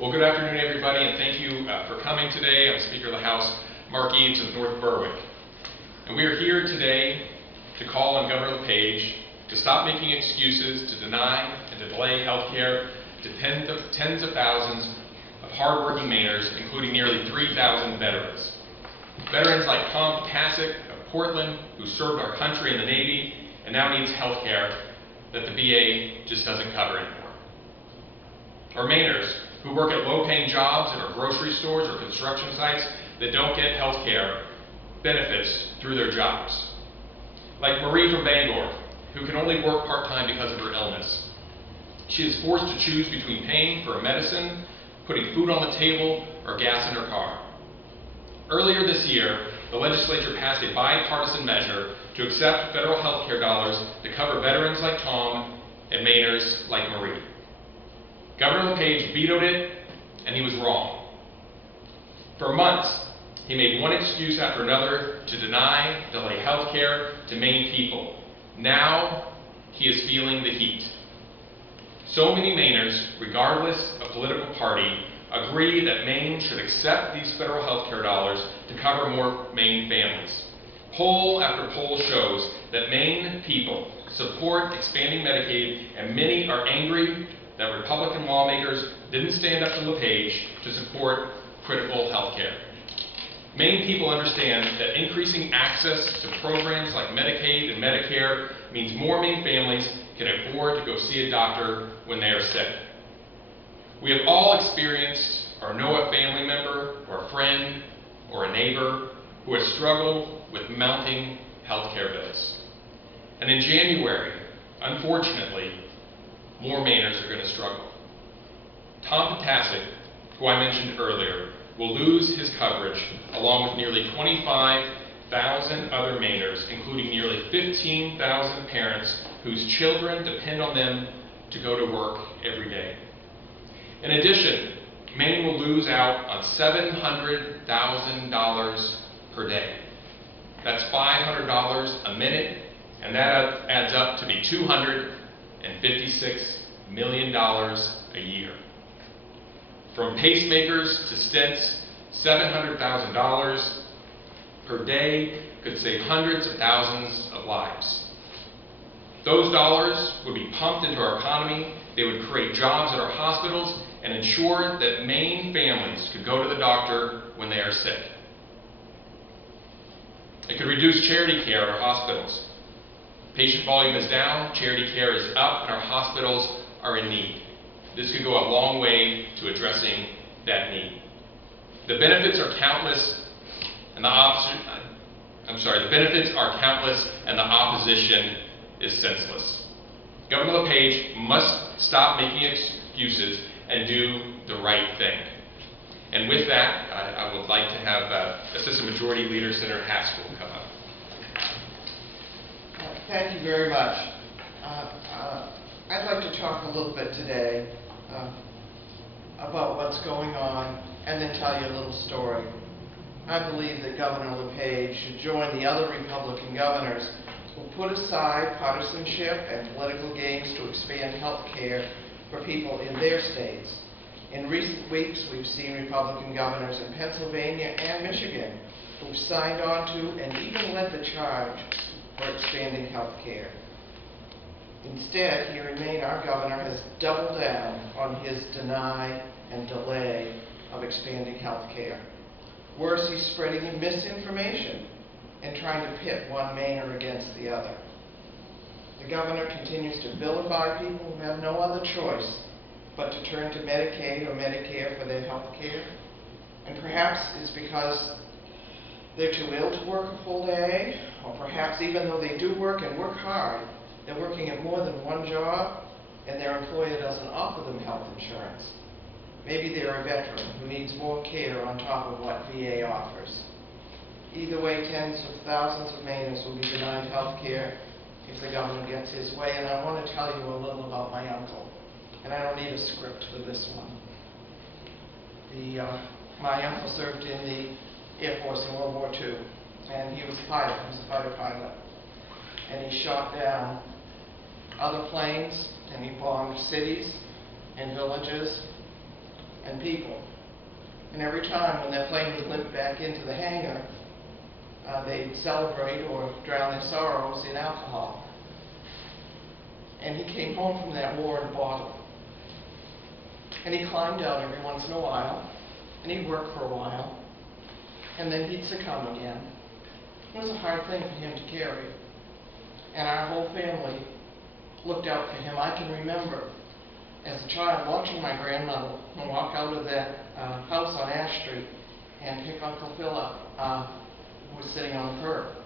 Well, good afternoon, everybody, and thank you for coming today. I'm Speaker of the House, Mark Eads of North Berwick. And we are here today to call on Governor LePage to stop making excuses to deny and to delay health care to tens of thousands of hardworking Mainers, including nearly 3,000 veterans. Veterans like Tom Tasek of Portland, who served our country in the Navy and now needs health care that the VA just doesn't cover anymore. Or Mainers who work at low-paying jobs at our grocery stores or construction sites that don't get health care benefits through their jobs. Like Marie from Bangor, who can only work part-time because of her illness. She is forced to choose between paying for a medicine, putting food on the table, or gas in her car. Earlier this year, the legislature passed a bipartisan measure to accept federal health care dollars to cover veterans like Tom and Mainers like Marie. Governor LePage vetoed it, and he was wrong. For months, he made one excuse after another to deny, delay health care to Maine people. Now, he is feeling the heat. So many Mainers, regardless of political party, agree that Maine should accept these federal health care dollars to cover more Maine families. Poll after poll shows that Maine people support expanding Medicaid, and many are angry that Republican lawmakers didn't stand up to LePage to support critical health care. Maine people understand that increasing access to programs like Medicaid and Medicare means more Maine families can afford to go see a doctor when they are sick. We have all experienced or know a family member or a friend or a neighbor who has struggled with mounting health care bills. And in January, unfortunately, more Mainers are going to struggle. Tom Tasek, who I mentioned earlier, will lose his coverage along with nearly 25,000 other Mainers, including nearly 15,000 parents whose children depend on them to go to work every day. In addition, Maine will lose out on $700,000 per day. That's $500 a minute, and that adds up to be $256 million a year. From pacemakers to stents, $700,000 per day could save hundreds of thousands of lives. Those dollars would be pumped into our economy, they would create jobs at our hospitals, and ensure that Maine families could go to the doctor when they are sick. It could reduce charity care at our hospitals. Patient volume is down, charity care is up, and our hospitals are in need. This could go a long way to addressing that need. The benefits are countless, and the opposition is senseless. Governor LePage must stop making excuses and do the right thing. And with that, I would like to have Assistant Majority Leader Senator Haskell come up. Thank you very much. I'd like to talk a little bit today about what's going on and then tell you a little story. I believe that Governor LePage should join the other Republican governors who put aside partisanship and political games to expand health care for people in their states. In recent weeks, we've seen Republican governors in Pennsylvania and Michigan who've signed on to and even led the charge for expanding health care. Instead, here in Maine, our governor has doubled down on his deny and delay of expanding health care. Worse, he's spreading misinformation and trying to pit one Mainer against the other. The governor continues to vilify people who have no other choice but to turn to Medicaid or Medicare for their health care. And perhaps it's because they're too ill to work a full day, or perhaps even though they do work and work hard, they're working at more than one job and their employer doesn't offer them health insurance. Maybe they're a veteran who needs more care on top of what VA offers. Either way, tens of thousands of Mainers will be denied health care if the governor gets his way, and I want to tell you a little about my uncle. And I don't need a script for this one. My uncle served in the Air Force in World War II, and he was a pilot. He was a fighter pilot. And he shot down other planes, and he bombed cities and villages and people. And every time when that plane was limped back into the hangar, they'd celebrate or drown their sorrows in alcohol. And he came home from that war in a bottle. And he climbed out every once in a while, and he'd work for a while, and then he'd succumb again. It was a hard thing for him to carry. And our whole family looked out for him. I can remember, as a child, watching my grandmother walk out of that house on Asht Street and pick Uncle Phil up, who was sitting on the curb,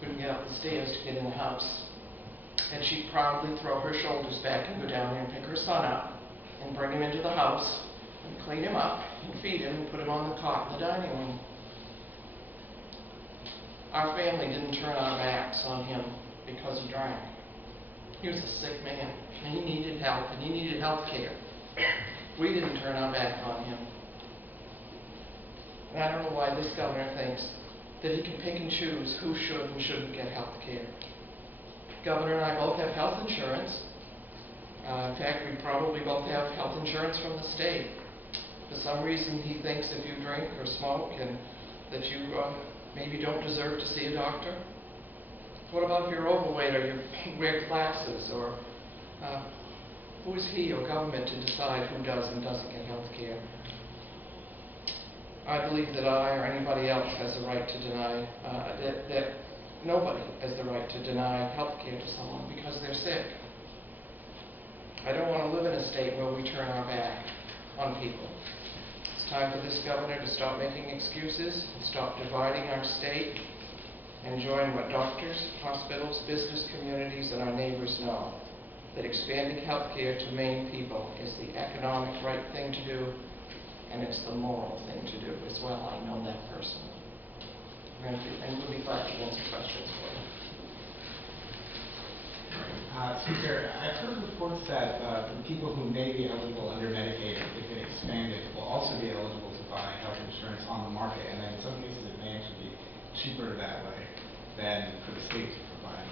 couldn't get up the stairs to get in the house. And she'd proudly throw her shoulders back and go down there and pick her son up and bring him into the house and clean him up and feed him and put him on the cot in the dining room. Our family didn't turn our backs on him because he drank. He was a sick man, and he needed help, and he needed health care. We didn't turn our back on him. And I don't know why this governor thinks that he can pick and choose who should and shouldn't get health care. Governor and I both have health insurance. In fact, we probably both have health insurance from the state. For some reason, he thinks if you drink or smoke and that you maybe don't deserve to see a doctor. What about if you're overweight or you wear glasses? Or who is he or government to decide who does and doesn't get health care? I believe that I or anybody else has the right to deny, that nobody has the right to deny health care to someone because they're sick. I don't want to live in a state where we turn our back on people. It's time for this governor to stop making excuses and stop dividing our state and join what doctors, hospitals, business communities, and our neighbors know, that expanding health care to Maine people is the economic right thing to do, and it's the moral thing to do as well. I know that personally. And we'll be glad to answer questions for you. Speaker, I've heard reports that people who may be eligible under Medicaid, if it expanded, will also be eligible to buy health insurance on the market, and then in some cases it may actually be cheaper that way than for the state to provide.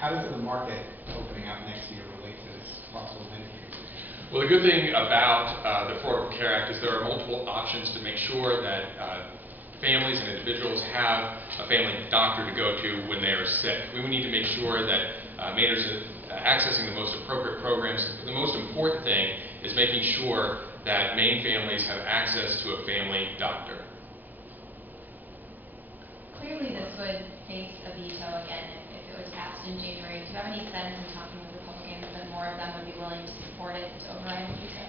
How does the market opening up next year relate to this possible Medicaid? Well, the good thing about the Affordable Care Act is there are multiple options to make sure that families and individuals have a family doctor to go to when they are sick. We need to make sure that Mainers are accessing the most appropriate programs. The most important thing is making sure that Maine families have access to a family doctor. Clearly this would face a veto again if it was passed in January. Do you have any sense in talking with Republicans that more of them would be willing to support it to override the veto?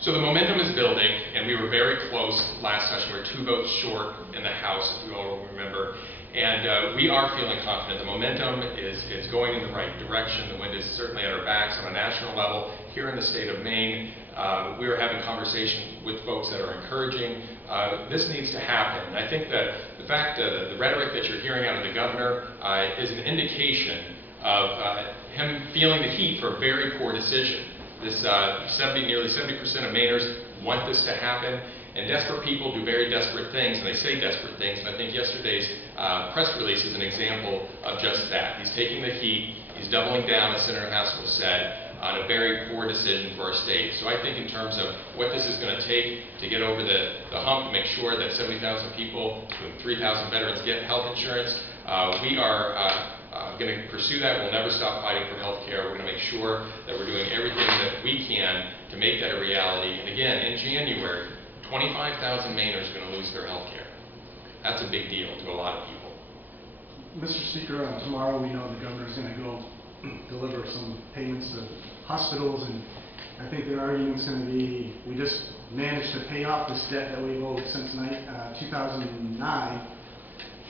So the momentum is building, and we were very close last session. We were 2 votes short in the House, if you all remember. And we are feeling confident. The momentum is going in the right direction. The wind is certainly at our backs on a national level. Here in the state of Maine, we are having conversation with folks that are encouraging. This needs to happen. And I think that the fact that the rhetoric that you're hearing out of the governor is an indication of him feeling the heat for a very poor decision. This nearly 70% of Mainers want this to happen. And desperate people do very desperate things, and they say desperate things. And I think yesterday's press release is an example of just that. He's taking the heat. He's doubling down, as Senator Haskell said, on a very poor decision for our state. So I think in terms of what this is going to take to get over the hump to make sure that 70,000 people, 3,000 veterans get health insurance, we are going to pursue that. We'll never stop fighting for health care. We're going to make sure that we're doing everything that we can to make that a reality. And again, in January, 25,000 Mainers are going to lose their health care. That's a big deal to a lot of people. Mr. Speaker, tomorrow we know the governor's going to go deliver some payments to hospitals, and I think their argument's going to be, we just managed to pay off this debt that we've owed since 2009.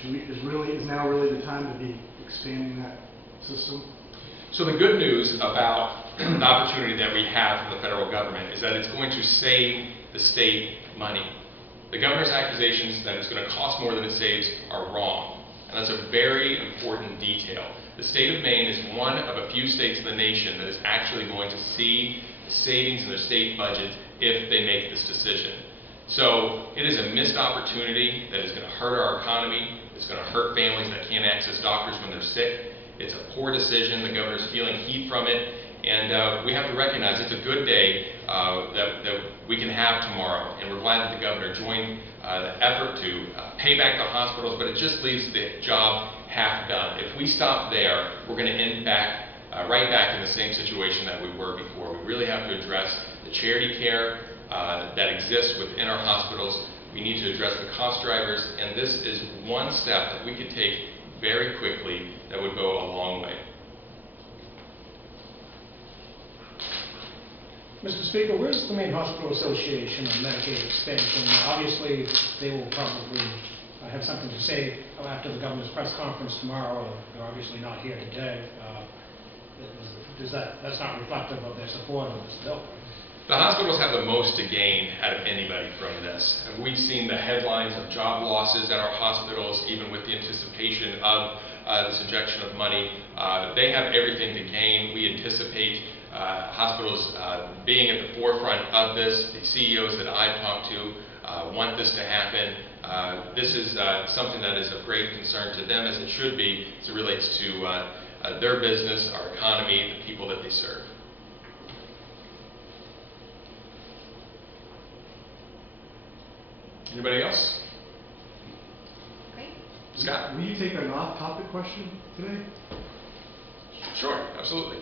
Is now really the time to be expanding that system? So the good news about the opportunity that we have from the federal government is that it's going to save the state money. The governor's accusations that it's going to cost more than it saves are wrong. And that's a very important detail. The state of Maine is one of a few states in the nation that is actually going to see the savings in their state budget if they make this decision. So it is a missed opportunity that is going to hurt our economy. It's going to hurt families that can't access doctors when they're sick. It's a poor decision. The governor's feeling heat from it. And we have to recognize it's a good day that we can have tomorrow, and we're glad that the governor joined the effort to pay back the hospitals, but it just leaves the job half done. If we stop there, we're going to end back right back in the same situation that we were before. We really have to address the charity care that exists within our hospitals. We need to address the cost drivers, and this is one step that we could take very quickly that would go a long way. Mr. Speaker, where's the Maine Hospital Association on Medicaid expansion? Obviously, they will probably have something to say after the governor's press conference tomorrow. They're obviously not here today. That's not reflective of their support of this bill. The hospitals have the most to gain out of anybody from this. We've seen the headlines of job losses at our hospitals, even with the anticipation of this injection of money. They have everything to gain. We anticipate hospitals being at the forefront of this. The CEOs that I've talked to want this to happen. This is something that is of great concern to them, as it should be, as it relates to their business, our economy, the people that they serve. Anybody else? Great. Scott? Will you take an off-topic question today? Sure, absolutely.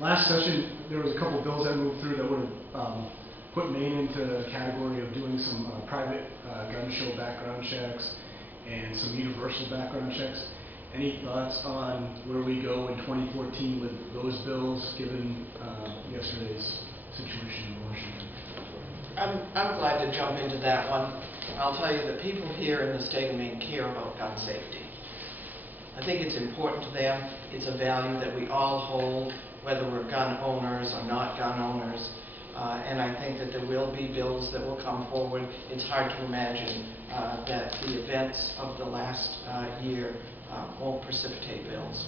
Last session, there was a couple bills that moved through that would have put Maine into the category of doing some private gun show background checks and some universal background checks. Any thoughts on where we go in 2014 with those bills, given yesterday's situation in Washington? I'm glad to jump into that one. I'll tell you that people here in the state of Maine care about gun safety. I think it's important to them. It's a value that we all hold, whether we're gun owners or not gun owners. And I think that there will be bills that will come forward. It's hard to imagine that the events of the last year won't precipitate bills.